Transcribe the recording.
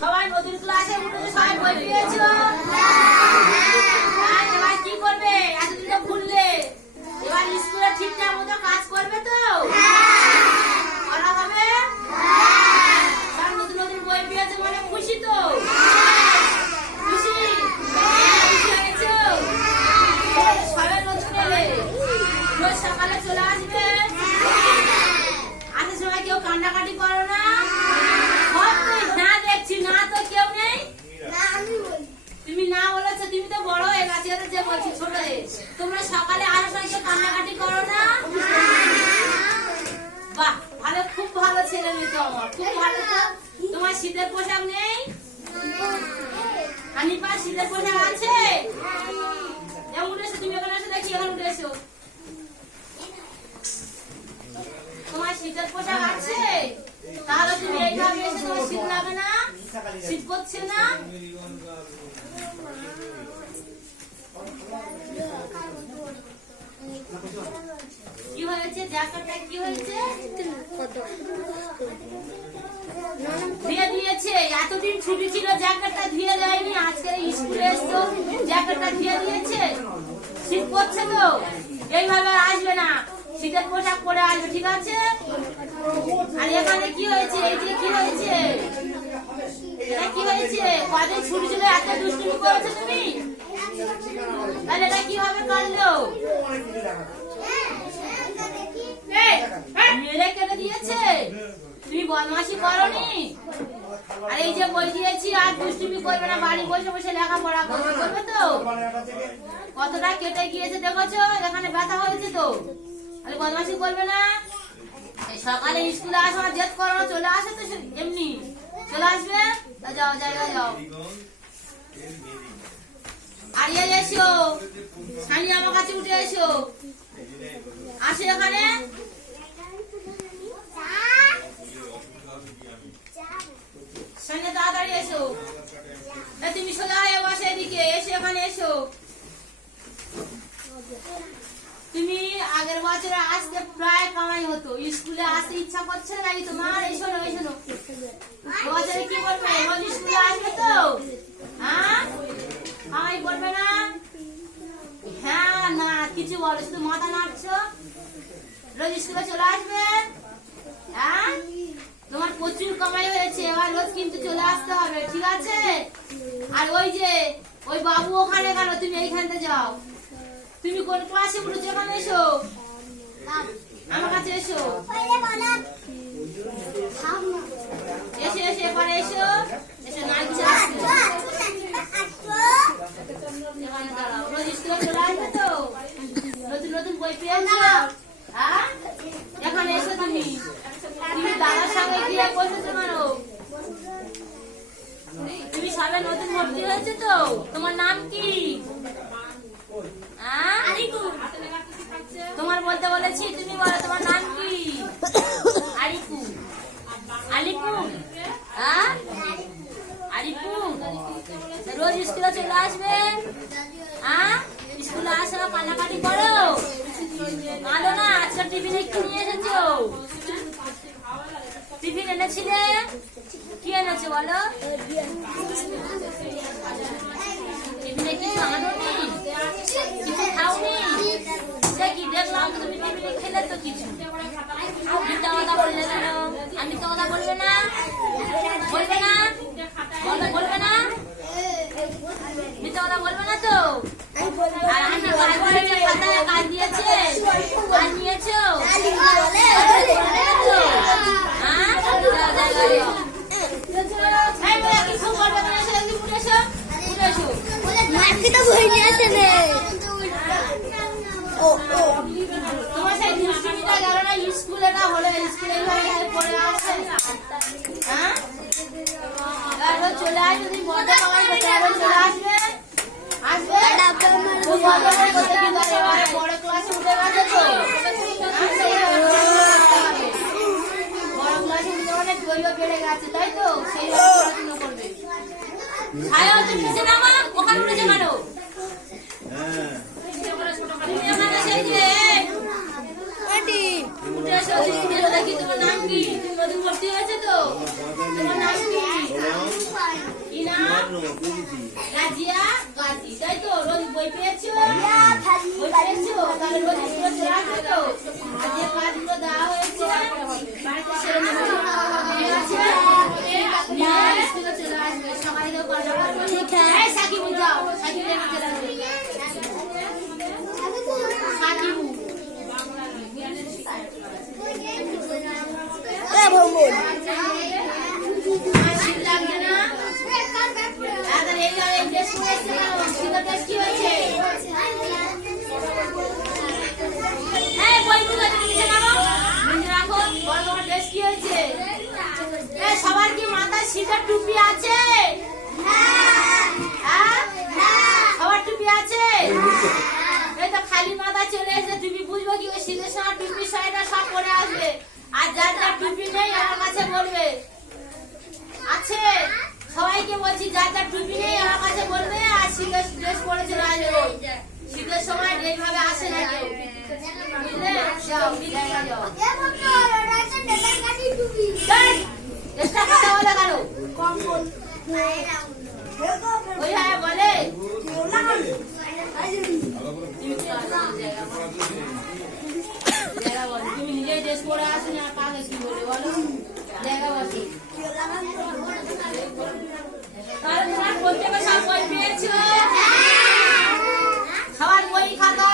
সবাই নতুন ক্লাসে উঠেছে, সবাই বই পেয়েছো? এবার কি করবে? এতদিন তো ভুললে, এবার স্কুলে ঠিকঠাক মতো কাজ করবে তো? করা হবে? সব নতুন নতুন বই পেয়েছে মানে খুশি তো? খুশি? খুশি হয়েছো? সবাই নতুন এলে রোজ সকালে চলে আসবে। আসার সময় কেউ কান্নাকাটি করো না? হ্যাঁ দেখছি, না তো কেউ নেই। তুমি না বলেছো, তুমি তো বড় হয়ে গেছে, যে বলছি ছোটদের। তোমরা সকালে আসার সময় কেউ কান্নাকাটি করো না? বাহ, ভালো, খুব ভালো ছেলে মেয়ে তো আমার, খুব ভালো। তো তোমার শীতের পোশাক নেই? হানিপা শীতের পোশাক আছে? উঠে এসো, তুমি এখানে এসে দেখি, এখন উঠে এসো। তোমার শীতের পোশাক আছে? তাহলে তুমি এইভাবে এসে, তোমার শীত লাগে না? শীত করছে না? কি হয়েছে? জ্যাকেটটা কি হয়েছে? ধুয়ে দিয়েছে। এতদিন ছুটি ছিল, জ্যাকেটটা ধুয়ে দেয়নি। আজকে স্কুলে এসছো, জ্যাকেটটা ধুয়ে দিয়েছে। শীত করছে তো, এইভাবে আসবে না, শীতের পোশাক পরে আসবে, ঠিক আছে? আর এখানে কি হয়েছে? এই যে কি হয়েছে? এটা কি হয়েছে? কদিন ছুটি ছিল, এত দুষ্টুমি করেছো তুমি? তাহলে এটা কিভাবে করলো? মেরে কেটে দিয়েছে? তুমি বদমাশি করনি? আর এই যে বই দিয়েছি, আর দুষ্টুমি করবে না, বাড়ি বসে বসে লেখাপড়া করবে তো? কতটা কেটে গিয়েছে দেখেছো? এখানে ব্যথা হয়েছে তো? তাহলে বদমাশি করবে না। সকালে স্কুলে আসো, আর জেদ করো, চলে আসে তো এমনি চলে আসবে। যাও জায়গা যাও। আর এসো, সানি আমার কাছে উঠে এসো, আসো এখানে। সানি তাড়াতাড়ি এসো। তুমি সোজা হয়ে বসে এদিকে এসে, এখানে এসো। তুমি আগের বছরে আসতে প্রায় কামাই হতো, স্কুলে আসতে ইচ্ছা করছে নাকি তোমার? এসো না, এসো না। বছরে কি করবে? রোজ স্কুলে আসবে তো? হ্যাঁ, কামাই করবে না? হ্যাঁ না কিছু বলো, শুধু মাথা নাড়ছো। রোজ স্কুলে চলে আসবে। হ্যাঁ, তোমার প্রচুর কামাই হয়েছে, এবার রোজ কিন্তু চলে আসতে হবে, ঠিক আছে? আর ওই যে ওই বাবু ওখানে গেল, তুমি এইখানতে যাও। তুমি কোন ক্লাসে উঠেছো? এখানে এসো, আমার কাছে এসো। এসে এসে এবারে এসো, এসে নাচছে। রোজ স্কুলে চলে আসবে তো? নতুন নতুন বই পেয়েছো? হ্যাঁ, এখানে এসো। তুমি তুমি দাদার সঙ্গে গিয়ে বসেছো কেন? তুমি সবে নতুন ভর্তি হয়েছে তো? তোমার নাম কি? তোমার বলতে বলেছি, তুমি বলো তোমার নাম কি? আরিকু। আলিকু? হ্যাঁ, আরিকু। রোজ স্কুলে চলে আসবে। হ্যাঁ, স্কুলে আসো, কান্নাকাটি করো, কাঁদো না। আজকে টিফিনে কি নিয়ে এসেছো? টিফিন এনেছিলে? কি এনেছো বলো? টিফিনে কিছু আনোনি? কিছু খাওনি? দেখি, দেখলাম তুমি টিফিনে খেলে তো কিছু। মিথ্যা কথা বললে কেন? আমি মিথ্যা কথা বলবে না? বলবে না? বলবে না? মিথ্যা কথা বলবে না তো? আর আমি খাতায় কাজ দিয়েছে, কাজ নিয়েছো? তোমার সেই দুষ্টুমিটা গেল না? স্কুলে না হলে স্কুলে পড়ে আসে। হ্যাঁ, চলে আসবে। তুমি বড় খাবার করতে চলে আসবে। আসবে বড় ক্লাসে উঠে গেছে তো? বড় ক্লাসে উঠে অনেক দৈর্ঘ্য বেড়ে গেছে, তাই তো? সেই পড়াশোনা করবে। তুমি নিচে নামা, ওখানে উঠেছে কেন? তোমার নাম কি? তুমি নতুন ভর্তি হয়েছে তো? তোমার নাম কি? রাজিয়া গাজি তাই তো রোজ বই পেয়েছো বই পেয়েছো তাহলে রোজ স্কুলে চলে আসবে তো আর যে কাজগুলো দেওয়া হয়েছে বাড়িতে সেরে নেবে ঠিক আছে নিয়ে স্কুলে চলে আসবে সকালে তো কাজ করবে ঠিক আছে এই সাকিব যাও সাকিব লেগে চলে আসবে সাকিব শীত লাগছে না আরে এই যাও এই ড্রেস পরেছে না শীতের ড্রেস কি হয়েছে এই বইগুলো তুমি নিচে নাও নিচে রাখো বড় বড় ড্রেস কি হয়েছে এই সবার কি মাথায় শীতের টুপি আছে হ্যাঁ সবার টুপি আছে এই তো খালি মাথা চলে এসে টুপি বুঝবো কি ওই শীতের সময় টুপি শাড়িটা সব পরে আসবে আর যার যার টুপি নেই আমার কাছে বলবে আছে সবাইকে বলছি যার যার টুপি নেই আমার কাছে বলবে আর শীতের ড্রেস পরে চলে আসবে শীতের সময় এইভাবে আসে না কেউ বুঝলে যাও বিদায় যাও চেষ্টা কথা বলে কেন ওই হ্যাঁ বলে তুমি নিজেই ড্রেস পরে আসো না কাকে কি বলে বলো জায়গা বসে তাহলে তোমার প্রত্যেকে সব বই পেয়েছো সবার বই খাতা